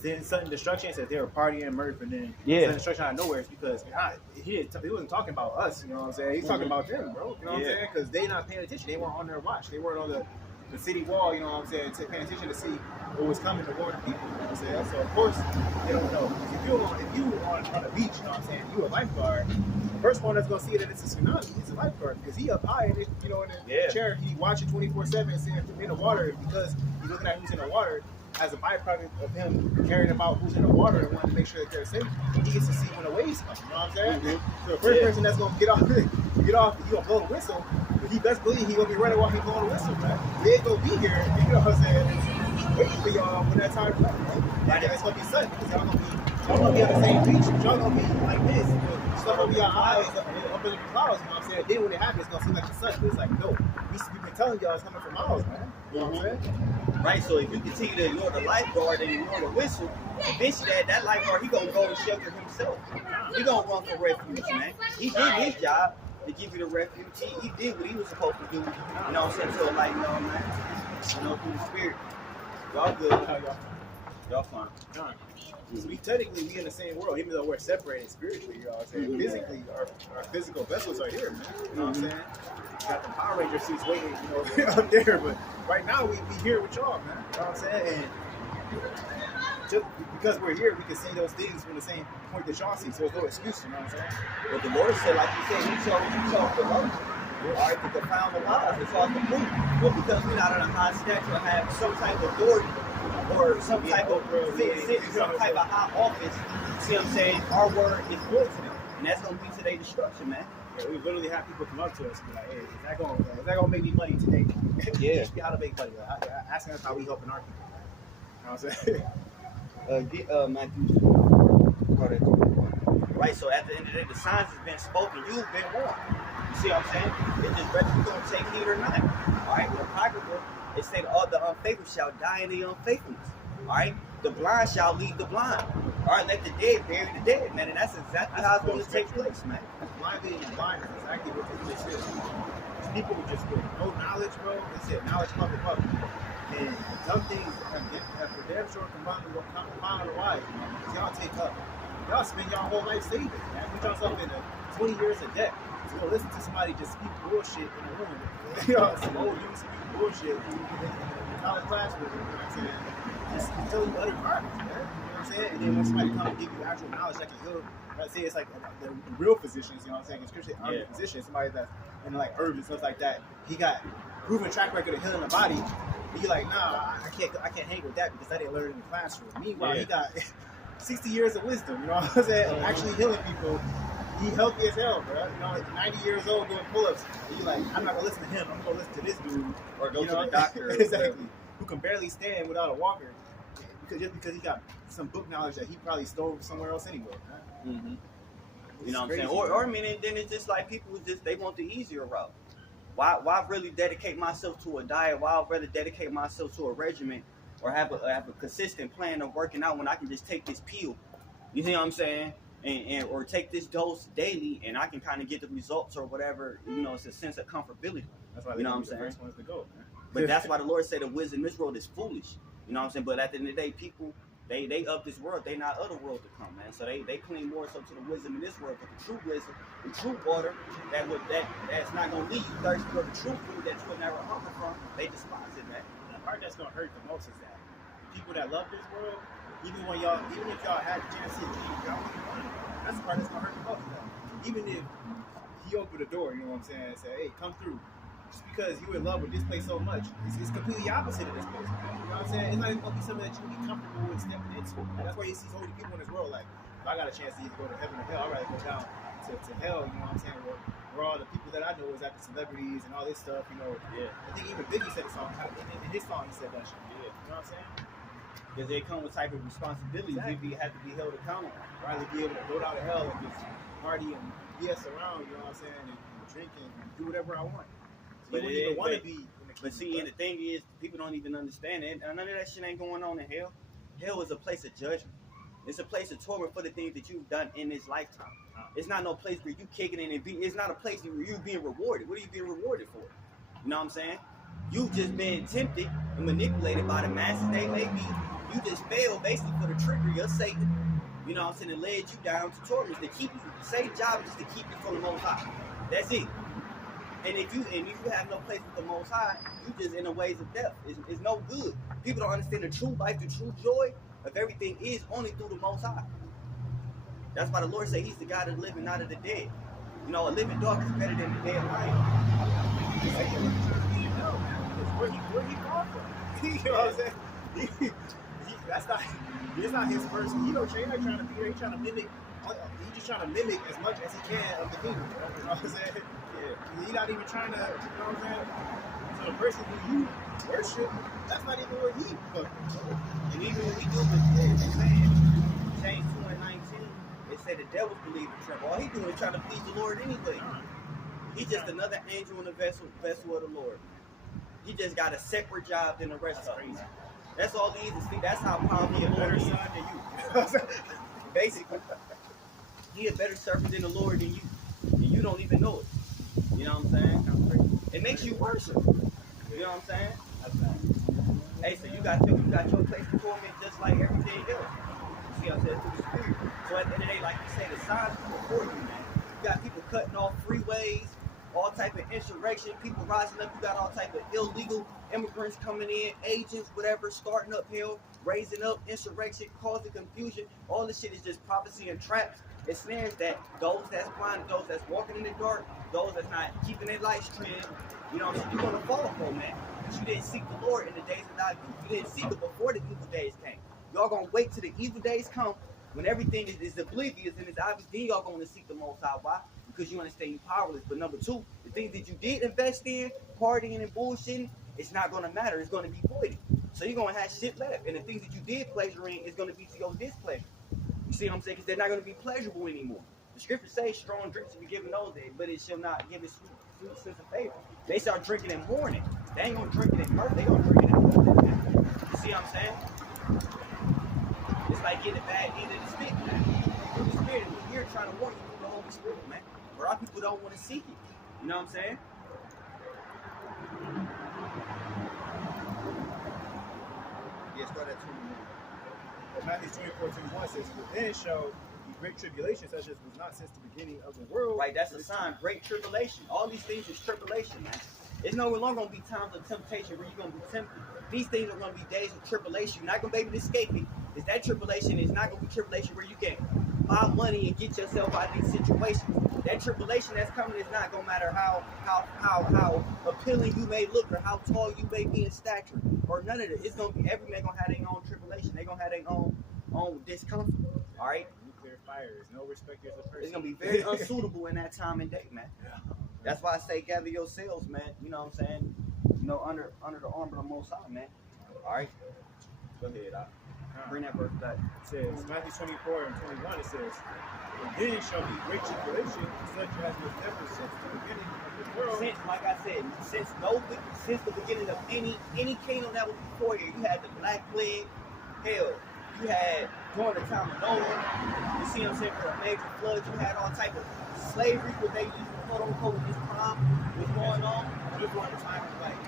then sudden destruction says they were partying Murph, and then sudden destruction out of nowhere is because he wasn't talking about us, you know what I'm saying? He's talking about them, bro. You know what I'm saying? Because they not paying attention. They weren't on their watch. They weren't on the city wall, you know what I'm saying, paying attention to see what was coming to warn the people, you know what I'm saying? So of course they don't know. If you on the beach, you know what I'm saying, you a lifeguard, the first one that's gonna see that it's a tsunami, it's a lifeguard, because he up high in the chair, he watching 24/7 and seeing in the water, because he's looking at who's in the water. As a byproduct of him caring about who's in the water and wanting to make sure that they're safe, he gets to see when the waves come. You know what I'm saying? Mm-hmm. So the first person that's gonna get off, he gonna blow the whistle. But he best believe he gonna be running while he blowing the whistle, right? They ain't gonna be here. You know what I'm saying? It's waiting for y'all when that time comes. Right? And it's gonna be sudden because y'all gonna be on the same beach. Y'all gonna be like this. Stuff gonna be our eyes up in the clouds. You know what I'm saying? Then when it happens, it's gonna seem like the sun. But it's like no, we've been telling y'all it's coming for miles, man. You know what I'm saying? Right, so if you continue to ignore the lifeguard and ignore the whistle, eventually that lifeguard, he gonna go and shelter himself. He gonna run for refuge, man. He did his job to give you the refuge. He did what he was supposed to do. You know what I'm saying? So like, man, through the spirit. Y'all good. Y'all fine. So we in the same world, even though we're separated spiritually, you know what I'm saying? Mm-hmm. Physically, our physical vessels are here, man. You know what I'm saying? Got the Power Ranger suits waiting, up there, but right now we here with y'all, man. You know what I'm saying? And just because we're here, we can see those things from the same point that y'all see, so there's no excuse, you know what I'm saying? But the Lord said, like you said, he chose the love. All right, to confound the wise, it's all the proof. But because we're not in a high stature or have some type of authority, or some type of high office, see what I'm saying? Our word is good to them, and that's gonna be to their destruction, man. Yeah, we literally have people come up to us and be like, "Hey, is that gonna make me money today?" Yeah. Teach me how to make money. Asking us how we helping our people. You know what I'm saying? Get Matthew. Right. So at the end of the day, the signs has been spoken. You've been warned. You see what I'm saying? It's just whether you're gonna take heed or not. All right. The apocrypha, it said all the unfaithful shall die in the unfaithfulness. All right. The blind shall lead the blind. All right, let the dead bury the dead, man. And that's exactly how it's going to take place, man. Blind being blind is exactly what this is. People with just with no knowledge, bro. They said knowledge puffing up. And some things have for damn sure combined with the wise. Y'all take up. Y'all spend y'all whole life saving, man. Put yourself in 20 years of debt. So go listen to somebody just speak bullshit in a room. Some old dudes speak bullshit in the college classroom. You know what I'm saying? Just tell you utter garbage, man. You know what I'm saying? And then when somebody comes and give you actual knowledge that can heal, let's say it's like the real physicians, you know what I'm saying? Especially a physician, somebody that's in like herbs and stuff like that. He got proven track record of healing the body. But you're like, nah, I can't hang with that because I didn't learn it in the classroom. Meanwhile, he got 60 years of wisdom, you know what I'm saying? Actually healing people. He healthy as hell, bro. You know, like 90 years old doing pull-ups. And you're like, I'm not gonna listen to him. I'm gonna listen to this dude, or go to the doctor. Exactly. Who can barely stand without a walker, because he got some book knowledge that he probably stole somewhere else anyway. Right? Mm-hmm. You know what I'm saying? Or I mean, then it's just like people who they want the easier route. Why really dedicate myself to a diet? Why I'd rather dedicate myself to a regimen or have a consistent plan of working out when I can just take this pill? You see what I'm saying? And or take this dose daily, and I can kind of get the results or whatever. You know, it's a sense of comfortability. That's why you know what I'm saying. First ones to go, man. But that's why the Lord said the wisdom in this world is foolish. You know what I'm saying? But at the end of the day, people they of this world, they not of the world to come, man. So they cling more so to the wisdom in this world, but the true wisdom, the true water that's not gonna leave you thirsty, or the true food that you'll never hunger from, they despise it, man. The part that's gonna hurt the most is that people that love this world, even if y'all had the chance to see it, y'all wouldn't want it. That's the part that's gonna hurt the most. Even if he opened the door, you know what I'm saying, and said, "Hey, come through," just because you in love with this place so much, it's completely opposite of this place. Man. You know what I'm saying? It's not even gonna be something that you can be comfortable with stepping into. And that's why you see so many people in this world. Like, if I got a chance to either go to heaven or hell, I'd rather go down to hell. You know what I'm saying? Where all the people that I know is after celebrities and all this stuff. You know. Yeah. I think even Biggie said the song. In his song, he said that shit. Yeah. You know what I'm saying? Because they come with type of responsibilities. Exactly. You have to be held accountable. Rather be able to go down to hell and just party and BS around, you know what I'm saying, and drink and do whatever I want. So you wouldn't even want to be in the But see, and the thing is, people don't even understand it. And none of that shit ain't going on in hell. Hell is a place of judgment. It's a place of torment for the things that you've done in this lifetime. It's not no place where you kicking in and it's not a place where you being rewarded. What are you being rewarded for? You know what I'm saying? You've just been tempted and manipulated by the masses they may be You just fell basically for the trickery of Satan. You know what I'm saying? It led you down to torment to keep you. Satan's job is to keep you from the Most High. That's it. And if you have no place with the Most High, you just in the ways of death. It's no good. People don't understand the true life, the true joy of everything is only through the Most High. That's why the Lord said He's the God of the living, not of the dead. You know, a living dog is better than a dead lion. Where he come from? You know what I'm saying? It's not his first. He's not trying to be there. He's trying to mimic. He's just trying to mimic as much as he can of the kingdom. You know what I'm saying? Yeah. He's not even trying to. You know what I'm saying? So the person who you worship, that's not even what he. And even when we do the saying, James 2:19, it said the devils believe in trouble. All he doing is trying to please the Lord anyway. He's just another angel in the vessel of the Lord. He just got a separate job than the rest of them. That's all he is. That's how powerful the Lord is. Basically, he a better servant than the Lord than you, and you don't even know it. You know what I'm saying? It makes you worse. You know what I'm saying? Hey, so you got your place to torment just like everything else. You see what I'm saying? Through the Spirit. So at the end of the day, like you say, the signs come before you, man. You got people cutting off freeways, all type of insurrection, people rising up. You got all type of illegal immigrants coming in, agents, whatever, starting up hell, raising up insurrection, causing confusion. All this shit is just prophecy and traps. It snares that those that's blind, those that's walking in the dark, those that's not keeping their lights trimmed, you know what I'm saying? You're going to fall for that. But you didn't seek the Lord in the days of thy youth. You didn't seek it before the evil days came. Y'all going to wait till the evil days come when everything is oblivious and it's obvious. Then y'all going to seek the Most High. Why? Because you understand you're powerless. But number two, the things that you did invest in, partying and bullshitting, it's not going to matter. It's going to be voided. So you're going to have shit left. And the things that you did pleasure in is going to be to your displeasure. You see what I'm saying? Because they're not going to be pleasurable anymore. The scripture says strong drinks will be given those days, but it shall not give it sweet sense of favor. They start drinking in mourning. They ain't going to drink it in mirth. They going to drink it in mourning. You see what I'm saying? It's like getting a bad end of the stick, man. The Spirit is here trying to warn you through the Holy Spirit, man. But our people don't want to seek it. You know what I'm saying? Yeah, start at 21. Matthew 24:21 says, "For then shall be great tribulation, such as was not since the beginning of the world." Right, that's a sign. Great tribulation. All these things is tribulation, man. It's no longer going to be times of temptation where you're going to be tempted. These things are going to be days of tribulation. You're not going to be able to escape it. It's that tribulation. It's not going to be tribulation where you can buy money and get yourself out of these situations. That tribulation that's coming is not going to matter how appealing you may look or how tall you may be in stature or none of it. It's going to be every man going to have their own tribulation. They're going to have their own discomfort. All right? Nuclear fire is no respecters of person. It's going to be very unsuitable in that time and day, man. That's why I say gather yourselves, man. You know what I'm saying? You know, under the arm of the Most High, man. All right? Go ahead, bring that verse back. It says, Matthew 24:21, it says, "And then shall be great tribulation, such as was never since the beginning of the world." Since, like I said, since the beginning of any kingdom that was before you, you had the Black Plague, hell, you had during the time of Noah, you see what I'm saying, for a major flood, you had all type of slavery where they used to quote unquote this crime was going on. It was during the time of like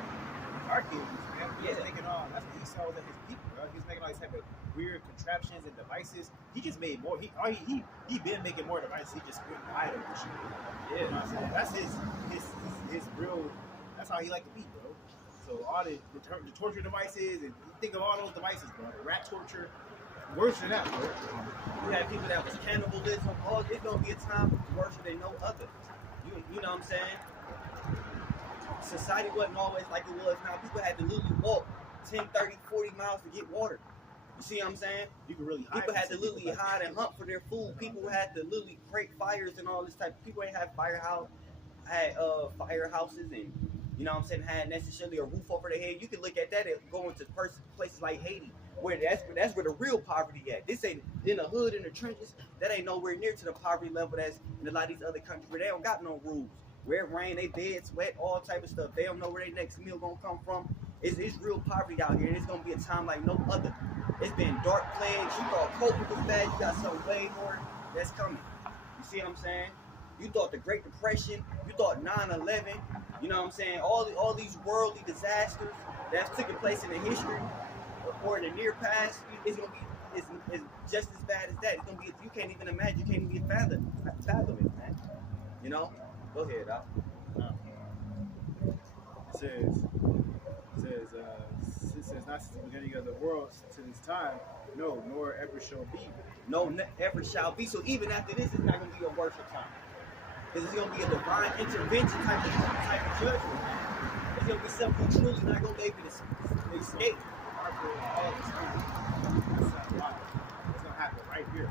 our kings, man. He was Yeah. making all, that's what Esau was at his people, bro. He was making all these type of weird contraptions and devices. He just made more. He been making more devices. He just couldn't hide them and shit. Yeah. You know what I'm saying? That's his real. That's how he liked to be, bro. So all the torture devices, and you think of all those devices, bro. Rat torture, worse than that, bro. You had people that was cannibalism. Oh, it's gonna be a time worse than no other. You know what I'm saying? Society wasn't always like it was now. People had to literally walk 10, 30, 40 miles to get water. You see what I'm saying? You could really hide. People had to literally hide and hunt for their food. People had to literally create fires and all this type. People ain't have firehouses and you know what I'm saying, had necessarily a roof over their head. You can look at that and go into places like Haiti, where that's where the real poverty at. This ain't in the hood, in the trenches. That ain't nowhere near to the poverty level that's in a lot of these other countries where they don't got no rules. Where it rain, they beds wet, all type of stuff. They don't know where their next meal gonna come from. It's real poverty out here, and it's gonna be a time like no other. It's been dark plagues. You thought COVID was bad, you got something way more that's coming. You see what I'm saying? You thought the Great Depression, you thought 9/11, you know what I'm saying? All these worldly disasters that's taking place in the history, or in the near past, it's gonna be it's just as bad as that. It's gonna be you can't even imagine, you can't even fathom it, man. You know? Go ahead, Doc. It says not since the beginning of the world to this time, no, nor ever shall be. No, ever shall be. So even after this, it's not gonna be a worse time. Because it's gonna be a divine intervention type of judgment. It's gonna be something you truly not gonna be able to escape. It's gonna happen right here.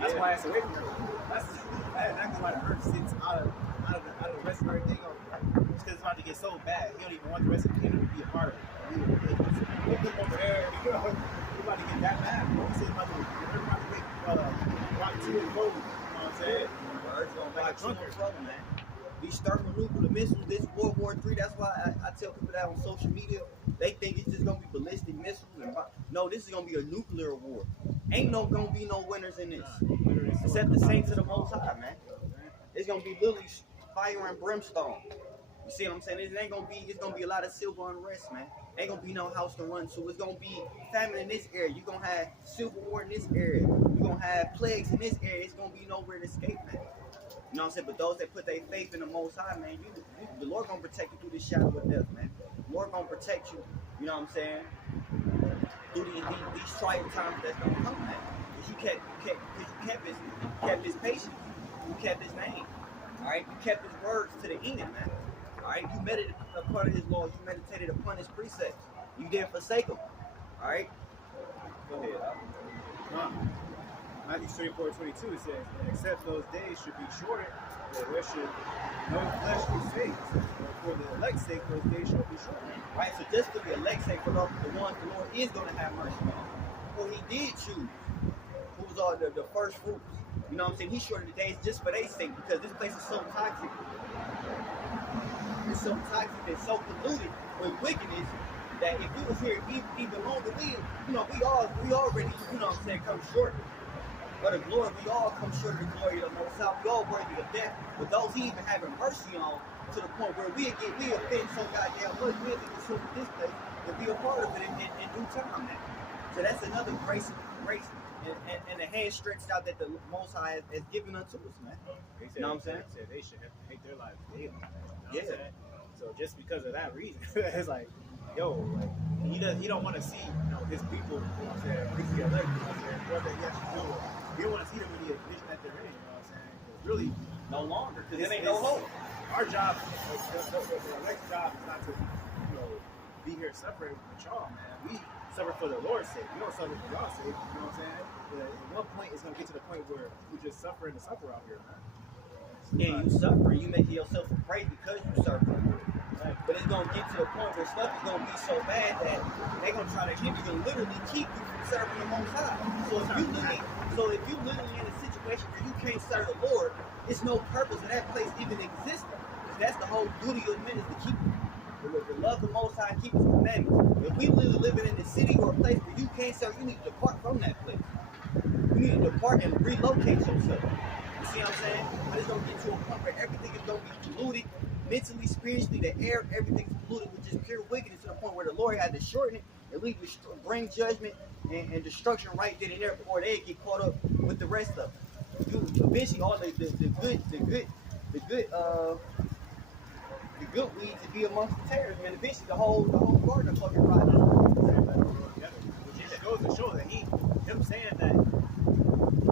That's why it's away from her. That's exactly why the earth sits out of the rest of everything. It's because it's about to get so bad. He don't even want the rest of the kingdom to be a part of it. They put him over there. We're about to get that bad. He said about to make Rock 2 and Kobe. You know what I'm saying? Earth's gonna buy trouble, man. These thermonuclear missiles, this World War III. That's why I tell people that on social media. They think it's just gonna be ballistic missiles. No, this is gonna be a nuclear war. Ain't gonna be no winners in this, except the saints of the Most High, man. It's gonna be literally fire and brimstone. You see what I'm saying? It's gonna be a lot of civil unrest, man. Ain't gonna be no house to run to. It's gonna be famine in this area. You're gonna have civil war in this area. You're gonna have plagues in this area. It's gonna be nowhere to escape, man. You know what I'm saying? But those that put their faith in the Most High, man, the Lord gonna protect you through this shadow of death, man. The Lord gonna protect you. You know what I'm saying? Through these trying times that's gonna come, man. Because you kept his patience. You kept his name. All right. You kept his words to the end, man. All right. You meditated upon his law. You meditated upon his precepts. You didn't forsake him. All right. Go ahead. Matthew 24:22 says, except those days should be shortened, that there should no flesh be saved. For the elect's sake, those days shall be shortened. Right, so just for the elect's sake, for the ones the Lord is going to have mercy on, who he did choose, who's all the first fruits. You know what I'm saying? He shortened the days just for their sake, because this place is so toxic. It's so toxic and so polluted with wickedness that if we was here even longer, we already, you know what I'm saying, come short. But the glory, we all come short of the glory of the Most High. We all worthy of death. But those he even having mercy on, to the point where we offend so goddamn much, we'll be consumed this place to be a part of it in due time now. So that's another grace and the hand stretched out that the Most High has given unto us, man. You know what I'm saying? They should have to hate their lives daily. You know what I'm saying? So just because of that reason, it's like, he don't want to see, his people, you know what I'm saying, preach the elect, you know what I'm saying, what he actually do. You don't want to see them in the condition that they're in, you know what I'm saying? It's really no longer, because there ain't no hope. Our job, the elect's job is not to, be here suffering with y'all, man. We suffer for the Lord's sake. We don't suffer for y'all's sake, you know what I'm saying? But at one point, it's going to get to the point where we're just suffering to suffer out here, man. Yeah, you suffer, you making yourself a prey because you suffer. But it's gonna get to the point where stuff is gonna be so bad that they're gonna try to literally keep you from serving the Most High. So if you literally in a situation where you can't serve the Lord, it's no purpose of that place even existing. Because that's the whole duty of men, is to keep to love the Most High and keep his commandments. If we literally living in a city or a place where you can't serve, you need to depart from that place. You need to depart and relocate yourself. You see what I'm saying? But it's gonna get to a point where everything is gonna be polluted. Mentally, spiritually, the air, everything's polluted with just pure wickedness, to the point where the Lord had to shorten it and leave bring judgment and destruction right then and there before they get caught up with the rest of it. Eventually, all the good weeds to be amongst the tares, man. Eventually, the whole garden fucking rotten. Which goes to show that him saying that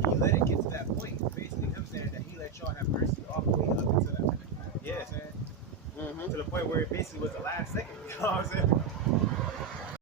he let it get to that point, basically him saying that he let y'all have mercy all the way up until that point. Yeah, man. To the point where it basically was the last second. You know what I'm saying?